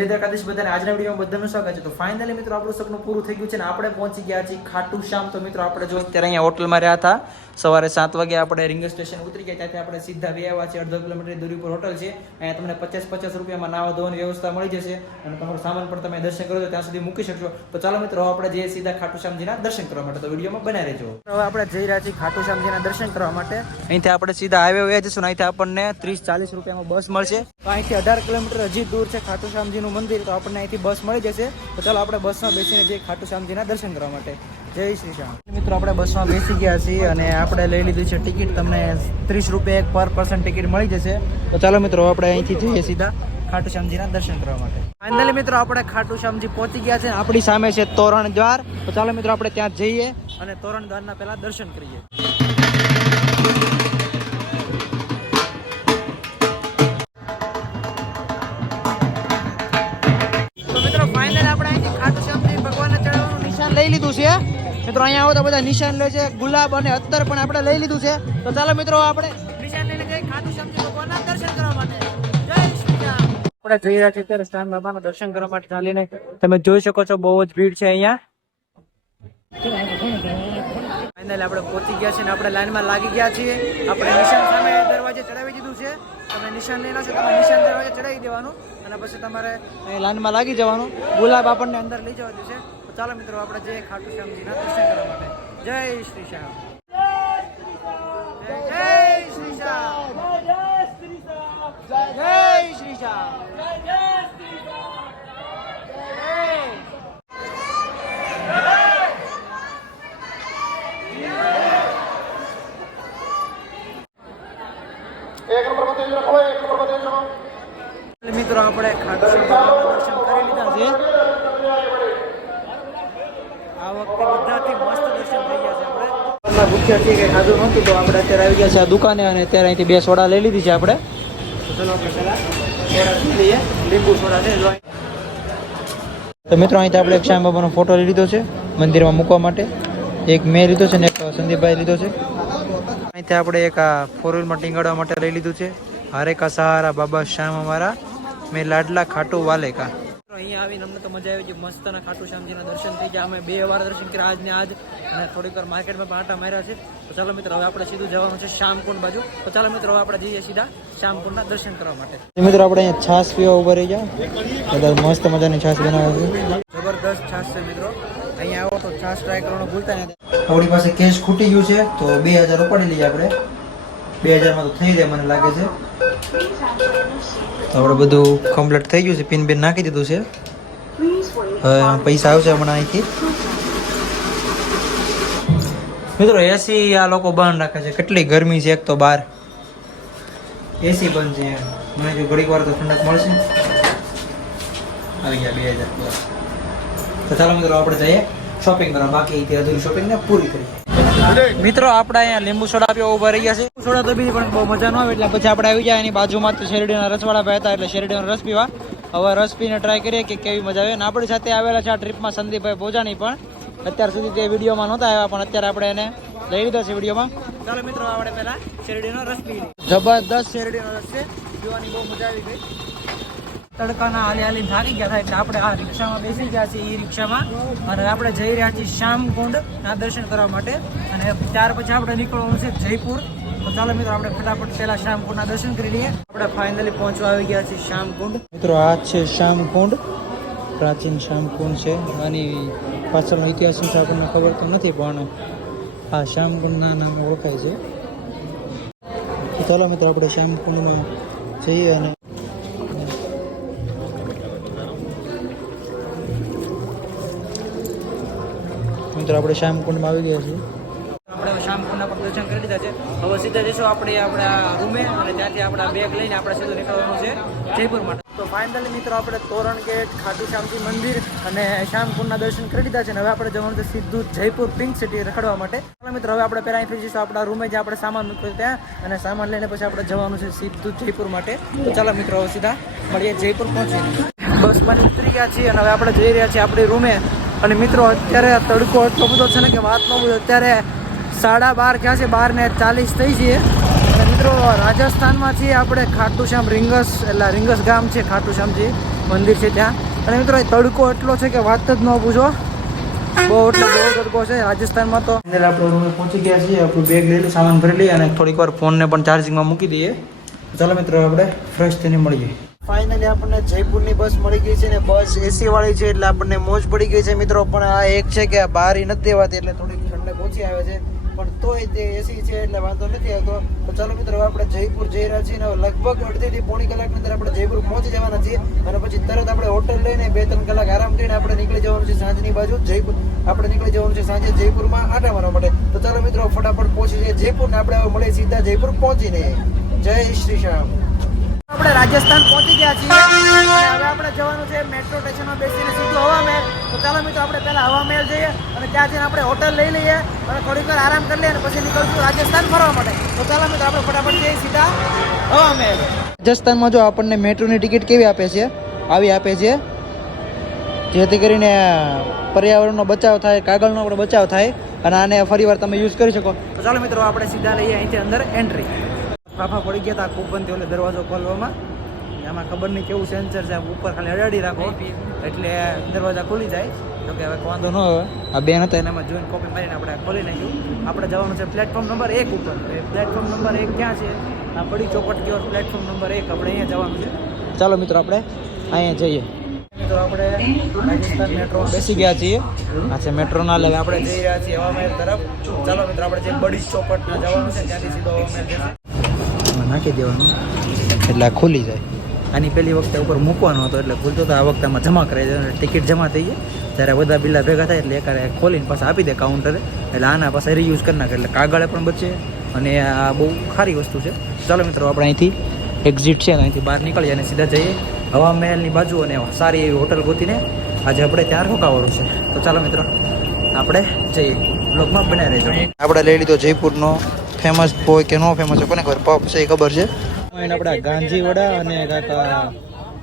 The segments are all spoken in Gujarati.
જય દ્વારકાધીશ બધાને આજના વિડીયોમાં બધાનું સ્વાગત છે। તો ફાઇનલી મિત્રો આપણું સપનું પૂરું થઈ ગયું છે ને આપણે પહોંચી ગયા છીએ ખાટુ શ્યામ। તો મિત્રો આપણે જો અત્યારે અહીંયા હોટલમાં રહ્યા હતા, સવારે 7 વાગે આપણે રીંગ સ્ટેશન ઉતરી ગયા, ત્યાંથી આપણે સીધા બે આવ્યા છે। 1.5 કિલોમીટર દૂરી પર હોટલ છે, અહીંયા તમને 50 રૂપિયામાં નાવા ધોવાની વ્યવસ્થા મળી જશે અને તમારો સામાન પણ તમે દર્શન કરો ત્યાં સુધી મૂકી શકશો। તો ચાલો મિત્રો આપણે જઈએ સીધા ખાટુ શ્યામજીના દર્શન કરવા માટે, તો વિડીયોમાં બનાવી રહેજો। હવે આપણે જઈ રહ્યા છીએ ખાટુ શ્યામજીના દર્શન કરવા માટે। અહીંથી આપણે સીધા હાઈવે વયા જઈશું, અહીંથી આપણને 30-40 રૂપિયામાં બસ મળશે। તો અહીંથી 18 કિલોમીટર હજી દૂર છે ખાટુ શ્યામજીનું મંદિર, તો આપણને અહીંથી બસ મળી જશે। તો ચાલો આપણે બસમાં બેસીને જઈએ ખાટુ શ્યામજીના દર્શન કરવા માટે। જય શ્રી શ્યામ। મિત્રો આપણે બસમાં બેસી ગયા છીએ અને આપણે લઈ લીધું છે ટિકિટ, તમને 30 રૂપિયા એક પર પર્સન ટિકિટ મળી જશે। તો ચાલો મિત્રો આપણે અહીંથી જઈએ સીધા ખાટુ શ્યામજીના દર્શન કરવા માટે। ફાઇનલી મિત્રો આપણે ખાટુ શ્યામજી પહોંચી ગયા છે, આપણી સામે છે તોરણ દ્વાર। તો ચાલો મિત્રો આપણે ત્યાં જઈએ અને તોરણ દ્વારના પહેલા દર્શન કરીએ। લઈ લીધું છે મિત્રો, અહીંયા આવો તો બધા નિશાન લે છે, ગુલાબ અને અત્તર પણ આપણે લઈ લીધું છે। તો ચાલો મિત્રો આપણે નિશાન લઈને જઈએ ખાટુ શ્યામજી ભગવાનના દર્શન કરવા માટે। જય શ્રી રામ। આપણે જઈ રહ્યા છીએ ત્યારે શ્યામ બાબાના દર્શન કરવા માટે ચાલીને, તમે જોઈ શકો છો બહુ જ ભીડ છે અહીંયા। ફાઇનલી આપણે પહોંચી ગયા છીએ ને આપણે લાઈનમાં લાગી ગયા છીએ। આપણે નિશાન સામે દરવાજે ચડાવી દીધું છે, તમે નિશાન લઈ લો છો, તમે નિશાન દરવાજે ચડાવી દેવાનું અને પછી તમારે લાઈનમાં લાગી જવાનું, ગુલાબ આપણને અંદર લઈ જવા દેશે। તો ચાલો મિત્રો આપણે જઈએ ખાટુ શ્યામજીના દર્શન કરવા માટે। જય શ્રી શ્યામ, જય શ્રી શ્યામ, જય શ્રી શ્યામ, જય શ્રી શ્યામ, જય શ્રી મિત્રો આપણે ખાટુ શ્યામજીના દર્શન કરી લીધા છે। આ વખતે બધાથી મસ્ત દર્શન થઈ ગયા છે। આપણે ભૂખ્યા છીએ કે ખાધું નહોતું, તો આપણે અત્યારે આવી ગયા છે આ દુકાને અને અત્યારે અહીંથી 2 સોડા લઈ લીધી છે આપણે। તો ચલો આપણે પહેલા સોડા પી લઈએ, લીંબુ સોડા છે। તો મિત્રો અહીંથી આપણે એક શ્યામ બાબાનો ફોટો લઈ લીધો છે મંદિરમાં મૂકવા માટે, એક મેં લીધો છે ને એક સંદીપભાઈ લીધો છે। અહીંથી આપણે એક આ 4 વ્હીલમાં ટીંગાડવા માટે લઈ લીધું છે, હારે કા સહારા બાબા શ્યામ અમારા મેં લાડલા ખાટુ વાલે કા। અહીંયા આવીને અમને તો મજા આવી, મસ્તના ખાટુ શ્યામજીના દર્શન થઈ ગયા। અમે 2 વાર દર્શન કર્યા આજને આજ, અને થોડીક વાર માર્કેટમાં પણ આટા માર્યા છે। તો ચાલો મિત્રો હવે આપણે સીધું જવાનું છે શ્યામકુંડ બાજુ। તો ચાલો મિત્રો હવે આપણે જઈએ સીધા શ્યામકુંડના દર્શન કરવા માટે। મિત્રો આપણે અહીંયા છાશ પીવા ઉભા રહી ગયા, બધા મસ્ત મજાની છાશ બનાવે છે, જબરદસ્ત છાશ છે મિત્રો। અહીંયા આવો તો છાશ ટ્રાય કરવાનું ભૂલતા નહીં। આપણી પાસે કેશ ખૂટી ગયું છે તો 2000 ઉપાડી લઈએ આપણે, 2000માં તો થઈ જાય મને લાગે છે। તો આપણે બધું કમ્પ્લીટ થઈ ગયું છે, પિન બિન નાખી દીધું છે, હવે પૈસા આવશે હમણાં અહીંથી। મિત્રો એસી આ લોકો બંધ રાખે છે, કેટલી ગરમી છે, એક તો બહાર એસી બંધ છે, મને જો ઘડીક વાર તો ઠંડક મળશે। આવી ગયા 2000 પ્લસ। તો ચાલો મિત્રો આપણે જઈએ શોપિંગ કરવા, બાકી અધૂરી શોપિંગને પૂરી કરીએ। મિત્રો આપણે અહીંયા લીંબુ સોડા પીવા ઉભા રહી ગયા છે, સોડા તો બી પણ બહુ મજા ન આવે, એટલે પછી આપણે આવી જાય એની બાજુમાં તો શેરડીના રસવાળા ભાઈ હતા, એટલે શેરડીનો રસ પીવા। હવે રસ પીને ટ્રાય કરીએ કે કેવી મજા આવે। અને આપણી સાથે આવેલા છે આ ટ્રીપમાં સંદીપભાઈ ભોજાની, પણ અત્યાર સુધી તે વિડીયોમાં નહોતા આવ્યા, પણ અત્યારે આપણે એને લઈ લીધા છે વિડીયોમાં। ચાલો મિત્રો આપણે પહેલા શેરડીનો રસ પી લઈએ, જબરદસ્ત શેરડીનો રસ છે, પીવાની બહુ મજા આવી ગઈ। તડકાના હાલી હાલી થાકી ગયા હતા, એટલે આપણે આ રિક્ષામાં બેસી ગયા છીએ, ઈ રિક્ષામાં, અને આપણે જઈ રહ્યા છીએ શ્યામકુંડના દર્શન કરવા માટે। અને ત્યાર પછી આપણે નીકળવાનું છે જયપુર। તો ચાલો મિત્રો આપણે ફટાફટ પહેલા શ્યામકુંડના દર્શન કરી લઈએ। આપણે ફાઇનલી પહોંચવા આવી ગયા છીએ શ્યામકુંડ। મિત્રો આ છે શ્યામકુંડ, પ્રાચીન શ્યામકુંડ છે, આની પાછળનો ઇતિહાસ વિશે આપણને ખબર તો નથી, પણ આ શ્યામકુંડના નામે ઓળખાય છે। તો ચાલો મિત્રો આપણે શ્યામકુંડમાં જઈએ અને મિત્રો આપણે શ્યામકુંડમાં આવી ગયા છીએ। આપણે શ્યામકુંડના પણ દર્શન કરી લીધા છે, હવે સીધા જઈશું આપણે આપણા રૂમે અને ત્યાંથી આપણા બેગ લઈને આપણે સીધું નીકળવાનું છે જયપુર માટે। તો ફાઇનલી મિત્રો આપણે તોરણ ગેટ, ખાટુ શ્યામજી મંદિર અને શ્યામકુંડના દર્શન કરી લીધા છે, અને હવે આપણે જવાનું છે સીધું જયપુર પિંક સિટી રખડવા માટે। ચાલો મિત્રો હવે આપણે પહેલાં અહીંથી જઈશું આપણા રૂમે, જે આપણે સામાન મૂક્યો ત્યાં, અને સામાન લઈને પછી આપણે જવાનું છે સીધું જયપુર માટે। તો ચાલો મિત્રો હવે સીધા મળીએ જયપુર પહોંચીએ। બસમાં ઉતરી ગયા છીએ અને હવે આપણે જઈ રહ્યા છીએ આપણી રૂમે। અને મિત્રો અત્યારે તડકો એટલો બધો છે ને કે વાત ન બધું, અત્યારે 12:30 થયા છે, 12:40 થઈ છે। અને મિત્રો રાજસ્થાનમાં છીએ આપણે, ખાટુ શ્યામ રીંગસ, એટલે રીંગસ ગામ છે ખાટુ શ્યામજી મંદિર છે ત્યાં. અને મિત્રો એ તડકો એટલો છે કે વાત જ ન પૂછો, બહુ એટલે બહુ તડકો છે રાજસ્થાનમાં. તો આપણે રૂમે પહોંચી ગયા છીએ, આપણું બેગ લઈ લઈએ, સામાન ભરી લઈએ અને થોડીક વાર ફોનને પણ ચાર્જિંગમાં મૂકી દઈએ. ચાલો મિત્રો આપણે ફ્રેશ થઈને મળીએ. ફાઇનલી આપણને જયપુરની બસ મળી ગઈ છે ને બસ એસી વાળી છે એટલે આપણને મોજ પડી ગઈ છે મિત્રો. પણ આ એક છે કે બારી નથી દેવાતી એટલે થોડીક ઠંડક ઓછી આવે છે, પણ તોય તે એસી છે એટલે વાંધો નથી આવતો. તો ચાલો મિત્રો આપણે જયપુર જઈ રહ્યા છીએ ને લગભગ અડધીથી પોણી કલાકની અંદર આપણે જયપુર પહોંચી જવાના છીએ અને પછી તરત આપણે હોટલ લઈને 2-3 કલાક આરામ કરીને આપણે નીકળી જવાનું છે સાંજની બાજુ જયપુર. આપણે નીકળી જવાનું છે સાંજે જયપુરમાં આટા મારવા માટે. તો ચાલો મિત્રો ફટાફટ પહોંચી જઈએ જયપુર ને આપણે હવે મળીએ સીધા જયપુર પહોંચીને. જય શ્રી શ્યામ. આપણે રાજસ્થાન પહોંચી ગયા છીએ અને હવે આપણે જવાનું છે મેટ્રો સ્ટેશનમાં બેસીને સીધું હવા મહેલ. તો ચાલો મિત્રો આપણે પહેલા હવા મહેલ જઈએ અને ત્યાં જઈને આપણે હોટલ લઈ લઈએ અને થોડીક વાર આરામ કરી લઈએ અને પછી નીકળશું રાજસ્થાન ફરવા માટે. તો ચાલો મિત્રો આપણે ફટાફટ જઈએ સીધા હવા મહેલ. રાજસ્થાનમાં જો આપણને મેટ્રોની ટિકિટ કેવી આપે છે, આવી આપે છે, જેથી કરીને પર્યાવરણનો બચાવ થાય, કાગળનો આપણે બચાવ થાય અને આને ફરીવાર તમે યુઝ કરી શકો. તો ચાલો મિત્રો આપણે સીધા લઈએ અહીંથી અંદર એન્ટ્રી. ફાફા પડી ગયા હતા કૂપનથી ઓલે દરવાજો ખોલવામાં, આમાં ખબર નહીં કેવું સેન્સર છે, ઉપર ખાલી અડાડી રાખો એટલે દરવાજા ખુલી જાય. તો કે હવે વાંધો ન આવે, આ બેન હતા એનામાં જોઈને કોપી મારીને આપણે ખોલી નાખ્યું. આપણે જવાનું છે પ્લેટફોર્મ નંબર 1 ઉપર. પ્લેટફોર્મ નંબર 1 ક્યાં છે? આ બડી ચોપટકી ઓર પ્લેટફોર્મ નંબર 1 આપણે અહીંયા જવાનું છે. ચાલો મિત્રો આપણે અહીંયા જઈએ. મિત્રો આપણે રાજસ્થાન મેટ્રો બેસી ગયા છીએ. આ છે મેટ્રોના લેવે આપણે જઈ રહ્યા છીએ હવા મહેલ તરફ. ચાલો મિત્રો આપણે જે બડી ચોપટના જવાનું છે ત્યાંથી સીધો હવા મહેલ જશે. નાખી દેવાનું એટલે આ ખુલી જાય. આની પહેલી વખતે ઉપર મૂકવાનો હતો એટલે ખુલતો તો, આ વખતે આમાં જમા કરાવી દે, ટિકિટ જમા થઈ જાય. ત્યારે બધા બિલ્લા ભેગા થાય એટલે એકારે ખોલીને પાછા આપી દે કાઉન્ટરે, એટલે આના પાસે રીયુઝ કરી નાખે એટલે કાગળે પણ બચે અને આ બહુ સારી વસ્તુ છે. ચાલો મિત્રો આપણે અહીંથી એક્ઝિટ છે, અહીંથી બહાર નીકળીએ અને સીધા જઈએ હવા મહેલની બાજુ અને સારી એવી હોટલ ગોતીને આજે આપણે ત્યાં રોકાવાનું છે. તો ચાલો મિત્રો આપણે જઈએ, બ્લોગમાં બનાવી રહેજો. આપણે લઈ લીધો જયપુરનો ફેમસ હોય કે નો ફેમસ હોય કોને ખબર, પફ છે એ ખબર છે. આપણે ગાંધી વડા અને કાકા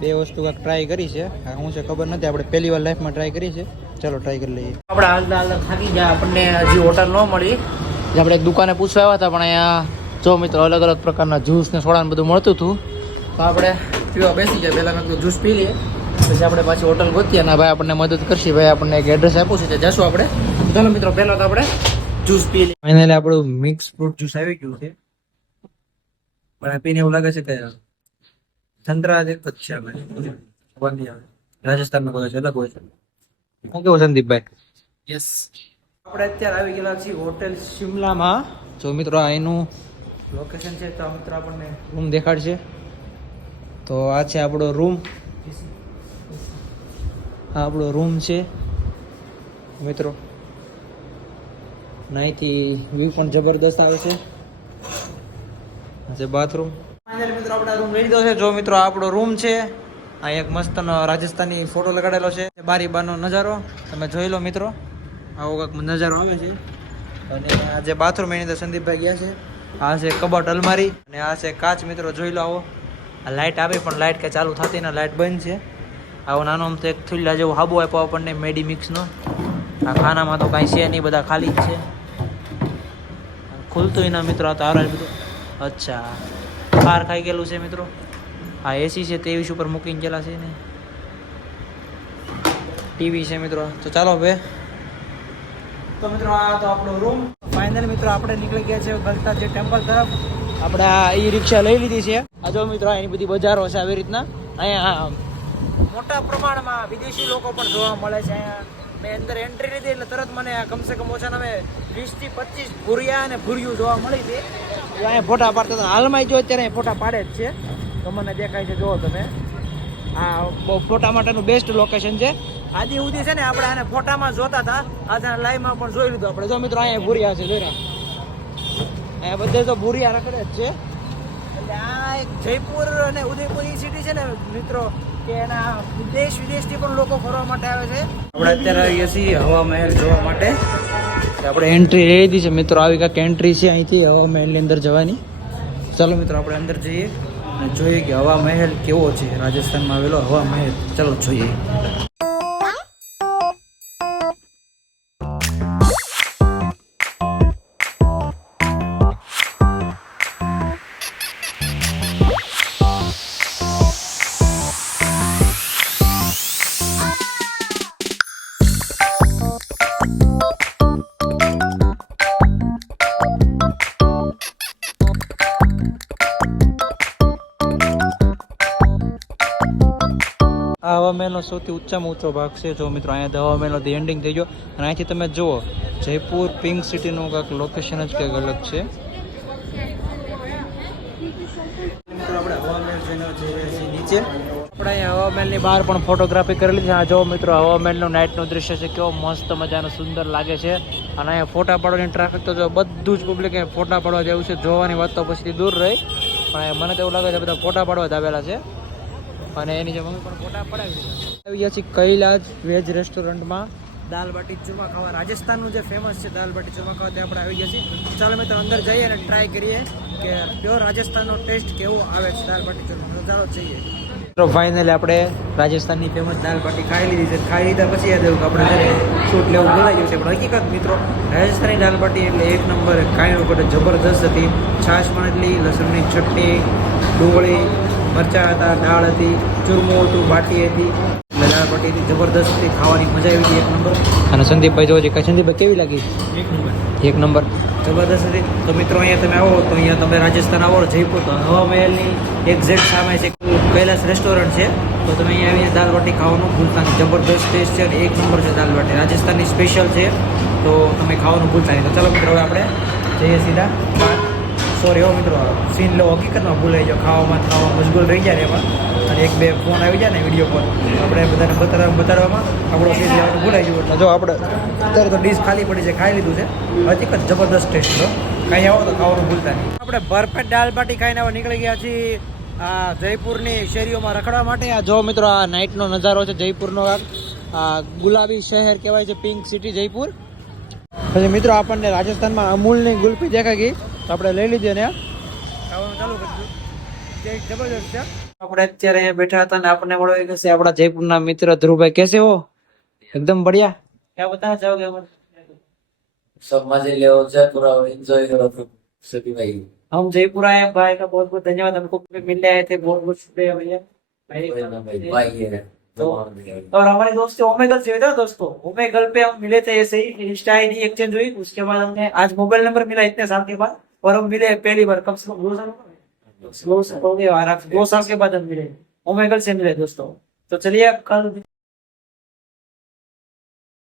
બે વસ્તુ કાંઈક ટ્રાય કરી છે, શું છે ખબર નથી, આપણે પહેલી વાર લાઈફમાં ટ્રાય કરી છે. ચાલો ટ્રાય કરી લઈએ. આપણે હાલતા હાલતા થાકી ગયા, આપણને હજી હોટલ ન મળી. આપણે એક દુકાને પૂછવા આવ્યા હતા પણ અહીંયા જો મિત્રો અલગ અલગ પ્રકારના જ્યુસ ને સોડા ને બધું મળતું હતું. તો આપણે પીવા બેસી ગયા, પહેલાં મેં જ્યુસ પી લઈએ પછી આપણે પાછી હોટલ ગોતીએ અને ભાઈ આપણને મદદ કરશે. ભાઈ આપણને એક એડ્રેસ આપ્યું છે ત્યાં જશું આપણે. ચાલો મિત્રો પહેલાં તો આપણે જ્યુસ પી લઈએ. ફાઇનલી આપણું મિક્સ ફ્રૂટ જ્યુસ આવી ગયું છે, પણ પીને એવું લાગે છે કે સંતરા જ એક જ છે. રાજસ્થાનમાં કોઈ અલગ હોય છે. શું કેવું સંદીપભાઈ? યસ, આપણે અત્યારે આવી ગયેલા છીએ હોટેલ શિમલામાં. જો મિત્રો આ એનું લોકેશન છે, તો મિત્રો આપણને રૂમ દેખાડશે. તો આ છે આપણો રૂમ, આ આપણો રૂમ છે મિત્રો. અહીંથી વ્યૂ પણ જબરદસ્ત આવે છે. આ છે બાથરૂમ. ફાઇનલી મિત્રો આપણે રૂમ લઈ લીધો છે. જો મિત્રો આપણો રૂમ છે, આ એક મસ્તનો રાજસ્થાની ફોટો લગાડેલો છે. બારી બારનો નજારો તમે જોઈ લો મિત્રો, આવો કંઈક નજારો આવે છે. અને આ જે બાથરૂમ એની અંદર સંદીપભાઈ ગયા છે. આ છે કબાટ અલમારી અને આ છે કાચ મિત્રો જોઈ લો. આવો આ લાઇટ આપી પણ લાઇટ કંઈ ચાલુ થતી ને, લાઇટ બંધ છે. આવો નાનો આમ તો એક થુલ્લા જેવો હાબો આપ્યો આપણને મેડીમિક્સનો. આ ખાનામાં તો કાંઈ છે નહીં, બધા ખાલી જ છે, ખુલતું ના મિત્રો. આ તો આરામ બધું. અચ્છા બહાર ખાઈ ગયેલું છે મિત્રો. આ એસી છે 23 ઉપર મૂકીને ગયેલા છે ને, ટીવી છે મિત્રો. તો ચાલો હવે તો મિત્રો આ તો આપણો રૂમ. ફાઇનલી મિત્રો આપણે નીકળી ગયા છે ગલતાજી ટેમ્પલ તરફ. આપણે આ ઈ રિક્ષા લઈ લીધી છે. આ જો મિત્રો એની બધી બજારો છે આવી રીતના. અહીંયા મોટા પ્રમાણમાં વિદેશી લોકો પણ જોવા મળે છે. અહીંયા મેં અંદર એન્ટ્રી લીધી એટલે તરત મને કમસે કમ ઓછા અમે 20 થી 25 ભૂરિયા અને ભૂરિયું જોવા મળી હતી. અહીંયા ફોટા પાડતા હતા. હાલમાં જો અત્યારે ફોટા પાડે જ છે, તો મને દેખાય છે. જુઓ તમે, આ બહુ ફોટા માટેનું બેસ્ટ લોકેશન છે. આદિ સુધી છે ને આપણે આને ફોટામાં જોતા હતા, આજે લાઈવમાં પણ જોઈ લીધું આપણે. જો મિત્રો અહીંયા ભૂરિયા છે, જોઈ અહીંયા બધે તો ભૂરિયા રખડે જ છે. એટલે આ એક જયપુર અને ઉદયપુર એ સિટી છે ને મિત્રો, કે એના દેશ વિદેશથી પણ લોકો ફરવા માટે આવે છે. આપણે અત્યારે આવીએ છીએ હવા મહેલ જોવા માટે. આપણે એન્ટ્રી લઈ લીધી છે મિત્રો. આવી કાંઈક એન્ટ્રી છે અહીંથી હવા મહેલની અંદર જવાની. ચાલો મિત્રો આપણે અંદર જઈએ અને જોઈએ કે હવા મહેલ કેવો છે. રાજસ્થાનમાં આવેલો હવા મહેલ, ચાલો જોઈએ. આ હવા મહેલનો સૌથી ઊંચામાં ઊંચો ભાગ છે. જો મિત્રો અહીંયા હવા મહેલનો એન્ડિંગ થઈ ગયો અને અહીંથી તમે જુઓ જયપુર પિંક સિટીનું કાંઈક લોકેશન જ કંઈક અલગ છે. મિત્રો આપણે હવા મહેલ જઈ રહ્યા છીએ નીચે. આપણે અહીંયા હવા મહેલની બહાર પણ ફોટોગ્રાફી કરેલી છે. આ જો મિત્રો હવા મહેલનું નાઇટનું દ્રશ્ય છે, કેવો મસ્ત મજાનું સુંદર લાગે છે. અને અહીંયા ફોટા પાડવાની ટ્રાફિક તો જો બધું જ પબ્લિક અહીંયા ફોટા પાડવા જેવું છે. જોવાની વાત તો પછી દૂર રહી, પણ મને તો એવું લાગે છે બધા ફોટા પાડવા જ આવેલા છે. અને એની જે મમ્મી પણ ફોટા પડાવી દીધા. આવી ગયા છીએ કૈલાસ વેજ રેસ્ટોરન્ટમાં દાલ બાટી ચૂરમા ખાવા. રાજસ્થાનનું જે ફેમસ છે દાલ બાટી ચૂરમા ખાવા, ત્યાં આપણે આવી ગયા છીએ. ચાલો મિત્રો અંદર જઈએ અને ટ્રાય કરીએ કે પ્યોર રાજસ્થાનનો ટેસ્ટ કેવો આવે છે દાલ બાટી ચૂરમા. ચાલો જઈએ. તો ફાઇનલી આપણે રાજસ્થાનની ફેમસ દાલ બાટી ખાઈ લીધી છે. ખાઈ લીધા પછી યાદ આવ્યું કે આપણે જ્યારે શૂટ લેવું બોલાઈ ગયું છે. પણ હકીકત મિત્રો રાજસ્થાની દાલ બાટી એટલે એક નંબર, કાંઈ ઉપર જબરદસ્ત હતી. છાશ પણ એટલી, લસણની ચટણી, ડુંગળી, મરચાં હતા, દાળ હતી, ચૂરમું હતું, બાટી હતી. એટલે દાળ બાટી હતી જબરદસ્ત હતી, ખાવાની મજા આવી હતી એક નંબર. અને સંદીપભાઈ જોજે કે સંદીપભાઈ કેવી લાગી? એક નંબર જબરદસ્ત હતી. તો મિત્રો અહીંયા તમે આવો તો અહીંયા તમે રાજસ્થાન આવો જયપુર તો હવા મહેલની એક્ઝેક્ટ સામે છે કૈલાસ રેસ્ટોરન્ટ છે. તો તમે અહીંયા આવીને દાલ બાટી ખાવાનું ભૂલતા નહીં. જબરદસ્ત ટેસ્ટ છે અને એક નંબર છે દાલ બાટી. રાજસ્થાનની સ્પેશિયલ છે, તો તમે ખાવાનું ભૂલતા નહીં. તો ચાલો મિત્રો હવે આપણે જઈએ સીધા બહાર. સોરી હો મિત્રો, સીન લો હકીકતમાં ભૂલાઈ જાઓ, ખાવામાં મશગુલ રહી જાય એમાં. અને એક બે ફોન આવી જાય ને વિડીયો કોલ, આપણે બધાને બતાડવામાં આપણો સીન લેવાનું ભૂલાઈ ગયું. એટલે જો આપણે અત્યારે તો ડીશ ખાલી પડી છે, ખાઈ લીધું છે. હકીકત જબરદસ્ત ટેસ્ટ છે. કાંઈ આવો તો ખાવાનું ભૂલતા નહીં. આપણે ભરપેટ દાલ બાટી ખાઈને હવે નીકળી ગયા છીએ આ જયપુરની શેરીઓમાં રખડવા માટે. આ જો મિત્રો આ નાઇટનો નજારો છે જયપુરનો. આ ગુલાબી શહેર કહેવાય છે, પિંક સિટી જયપુર. પછી મિત્રો આપણને રાજસ્થાનમાં અમૂલની ગુલ્ફી દેખાઈ ગઈ, તો આપણે લઈ લીધી અને ખાવાનું ચાલુ કરી દીધું. જબરદસ્ત છે. આપણે અત્યારે અહીંયા બેઠા હતા ને આપણને મળવા ગશે આપણા જયપુરના મિત્ર ધ્રુવભાઈ. कैसे हो? एकदम बढ़िया. क्या बताना चाहोगे हमारे? सब मजे ले जयपुर और एंजॉय करो सभी भाई. हम जयपुर आए हैं, भाई का बहुत बहुत धन्यवाद. हमको मिलने आए थे, बहुत बहुत शुक्रिया भैया. भाई है तो और हमारे दोस्त ओमेगल से था दोस्तों. ओमेगल पे हम मिले थे ऐसे ही, इंस्टा आईडी एक्सचेंज हुई. उसके बाद हमने आज मोबाइल नंबर मिला इतने साल के बाद, और हम मिले पहली बार. कम से कम 2 साल हो गए. 2 साल के बाद हम मिले, ओमेगल से मिले दोस्तों. तो चलिए कल